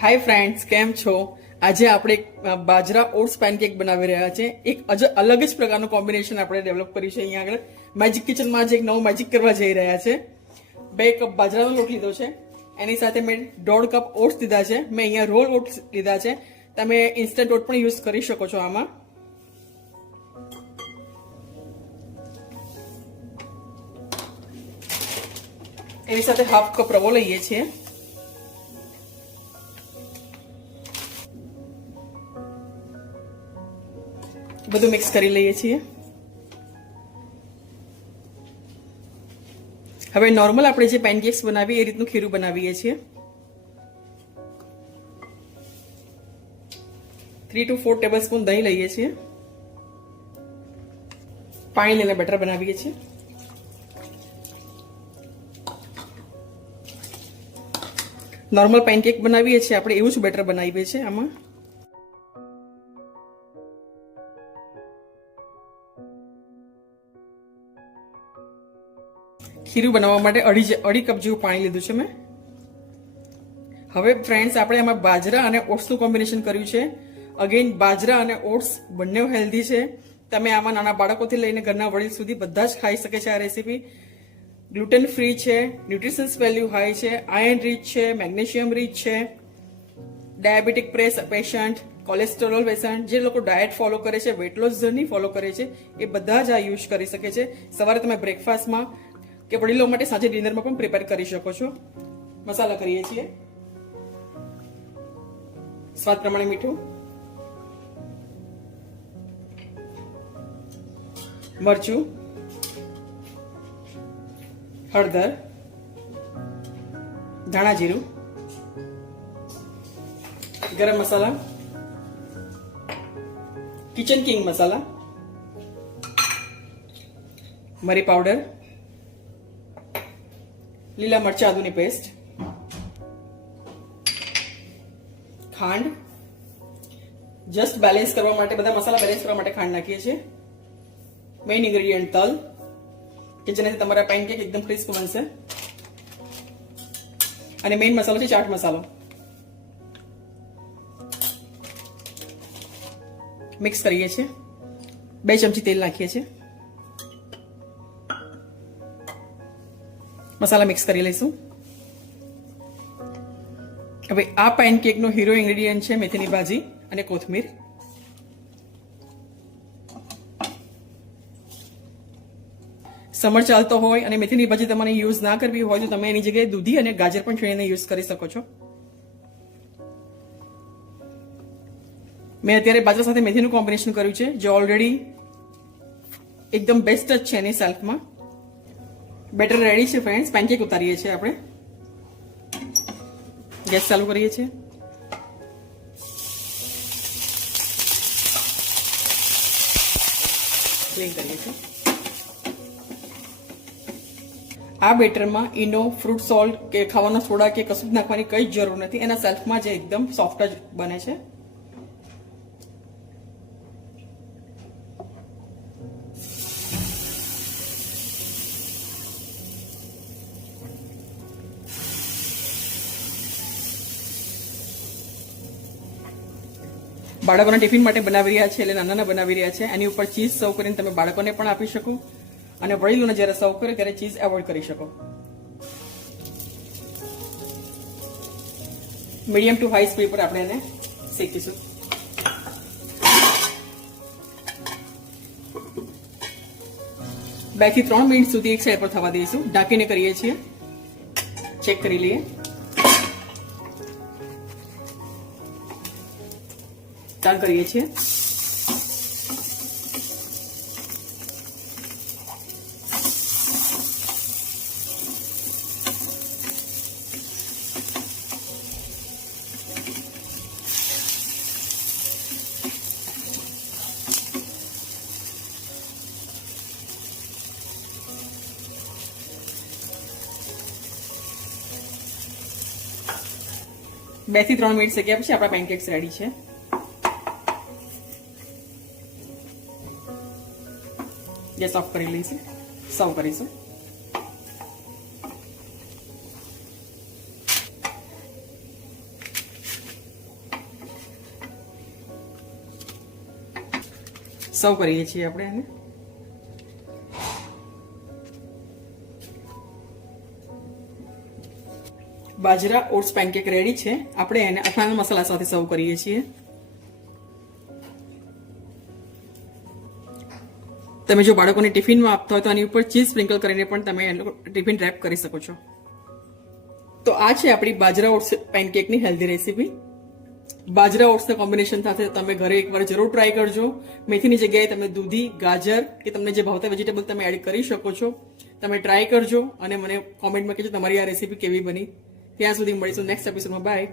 Hi friends, કેમ છો? આજે આપણે બાજરા ઓટ્સ પેનકેક બનાવી રહ્યા છે. એક અલગ જ પ્રકારનું કોમ્બિનેશન આપણે ડેવલપ કર્યું છે. અહીંયા આગળ મેજિક કિચનમાં આજે એક નવું મેજિક કરવા જઈ રહ્યા છે. 2 કપ બાજરાનો લોટ લીધો છે, એની સાથે મેં 1.5 કપ ઓટ્સ લીધા છે. મેં અહીંયા રોલ ઓટ્સ લીધા છે. તમે ઇન્સ્ટન્ટ ઓટ પણ યુઝ કરી શકો છો આમાં. એની સાથે 1/2 કપ રવો લઈએ છીએ. બધું મિક્સ કરી લઈએ છીએ. હવે નોર્મલ આપણે જે પેનકેક્સ બનાવીએ એ રીતનું ખીરું બનાવીએ છીએ. 3 to 4 ટેબલસ્પૂન દહીં લઈએ છીએ. પાણી લઈને બેટર બનાવીએ છીએ. નોર્મલ પેનકેક બનાવીએ છીએ આપણે એવું જ બેટર બનાવીએ છીએ. આમાં ખીરું બનાવવા માટે અઢી કપ જેવું પાણી લીધું છે મેં. હવે ફ્રેન્ડ્સ, આપણે આમાં બાજરા અને ઓટ્સનું કોમ્બિનેશન કર્યું છે. અગેન બાજરા અને ઓટ્સ બંને હેલ્ધી છે. તમે આમાં નાના બાળકોથી લઈને ઘરના વડીલ સુધી બધા જ ખાઈ શકે છે. આ રેસીપી ગ્લુટેન ફ્રી છે, ન્યુટ્રિશન્સ વેલ્યુ હાઈ છે, આયર્ન રીચ છે, મેગ્નેશિયમ રીચ છે. ડાયાબિટીક પેશન્ટ, કોલેસ્ટેરોલ પેશન્ટ, જે લોકો ડાયટ ફોલો કરે છે, વેટ લોસ જર્ની ફોલો કરે છે, એ બધા જ આ યુઝ કરી શકે છે. સવારે તમે બ્રેકફાસ્ટમાં કે વડીલો માટે સાંજે ડિનરમાં પણ પ્રિપેર કરી શકો છો. મસાલા કરીએ છીએ. સ્વાદ પ્રમાણે મીઠું, મરચું, હળદર, ધાણા જીરું, ગરમ મસાલા, કિચન કિંગ મસાલા, મરી પાવડર, લીલા મરચા આદુની પેસ્ટ, ખાંડ. જસ્ટ બેલેન્સ કરવા માટે, બધા મસાલા બેલેન્સ કરવા માટે ખાંડ નાખીએ છીએ. મેઇન ઇન્ગ્રેડિયન્ટ તલ, કે જેનાથી તમારા પેનકેક એકદમ ક્રિસ્પ બનશે. અને મેઇન મસાલો છે ચાટ મસાલો. મિક્સ કરીએ છીએ. 2 ચમચી તેલ નાખીએ છીએ. મસાલા મિક્સ કરી લઈશું. હવે આ પેનકેકનો હીરો ઇન્ગ્રેડિયન્ટ છે મેથીની ભાજી અને કોથમીર. સમર ચાલતો હોય અને મેથીની ભાજી તમારે યુઝ ના કરવી હોય તો તમે એની જગ્યાએ દૂધી અને ગાજર પણ છીણીને યુઝ કરી શકો છો. મેં અત્યારે બાજરા સાથે મેથીનું કોમ્બિનેશન કર્યું છે, જે ઓલરેડી એકદમ બેસ્ટ જ છે એની સેલ્ફમાં. બેટર રેડી છે ફ્રેન્ડ્સ. પેનકેક ઉતારીએ છીએ આપણે. ગેસ ચાલુ કરીએ છીએ. ક્લીન કરીએ છીએ. આ બેટરમાં ઈનો, ફ્રૂટ સોલ્ટ કે ખાવાનો સોડા કે કશું જ નાખવાની કઈ જ જરૂર નથી. એના સેલ્ફમાં જે એકદમ સોફ્ટ જ બને છે. બાળકોના ટિફિન માટે બનાવી રહ્યા છે, એટલે નાના બનાવી રહ્યા છે. એની ઉપર ચીઝ સર્વ કરીને તમે બાળકોને પણ આપી શકો, અને વડીલોને જ્યારે સર્વ કરે ત્યારે ચીઝ એવોઇડ કરી શકો. મીડિયમ ટુ હાઈ સ્પીડ પર આપણે એને શેકીશું. બે થી 3 મિનિટ સુધી એક સાઈડ પર થવા દઈશું. ઢાંકીને કરીએ છીએ. ચેક કરી લઈએ. ચાલ કરીએ છીએ. બે થી 3 મિનિટ શેક્યા પછી આપણા પેનકેક્સ રેડી છે. ગેસ ઓફ કરી લઈશું. સર્વ કરીશું. સર્વ કરીએ છીએ આપણે એને. બાજરા ઓટ્સ પેનકેક રેડી છે. આપણે એને અથાણા મસાલા સાથે સર્વ કરીએ છીએ. તમે જો બાળકોને ટિફિનમાં આપતા હોય તો આની ઉપર ચીઝ સ્પ્રિંકલ કરીને પણ તમે ટિફિન રેપ કરી શકો છો. તો આ છે આપણી બાજરા ઓટ્સ પેનકેકની હેલ્ધી રેસીપી. બાજરા ઓટ્સના કોમ્બિનેશન સાથે તમે ઘરે એકવાર જરૂર ટ્રાય કરજો. મેથીની જગ્યાએ તમે દૂધી, ગાજર કે તમને જે ભાવતા વેજીટેબલ તમે એડ કરી શકો છો. તમે ટ્રાય કરજો અને મને કોમેન્ટમાં કહેજો તમારી આ રેસીપી કેવી બની. ત્યાં સુધી મળીશું નેક્સ્ટ એપિસોડમાં. બાય.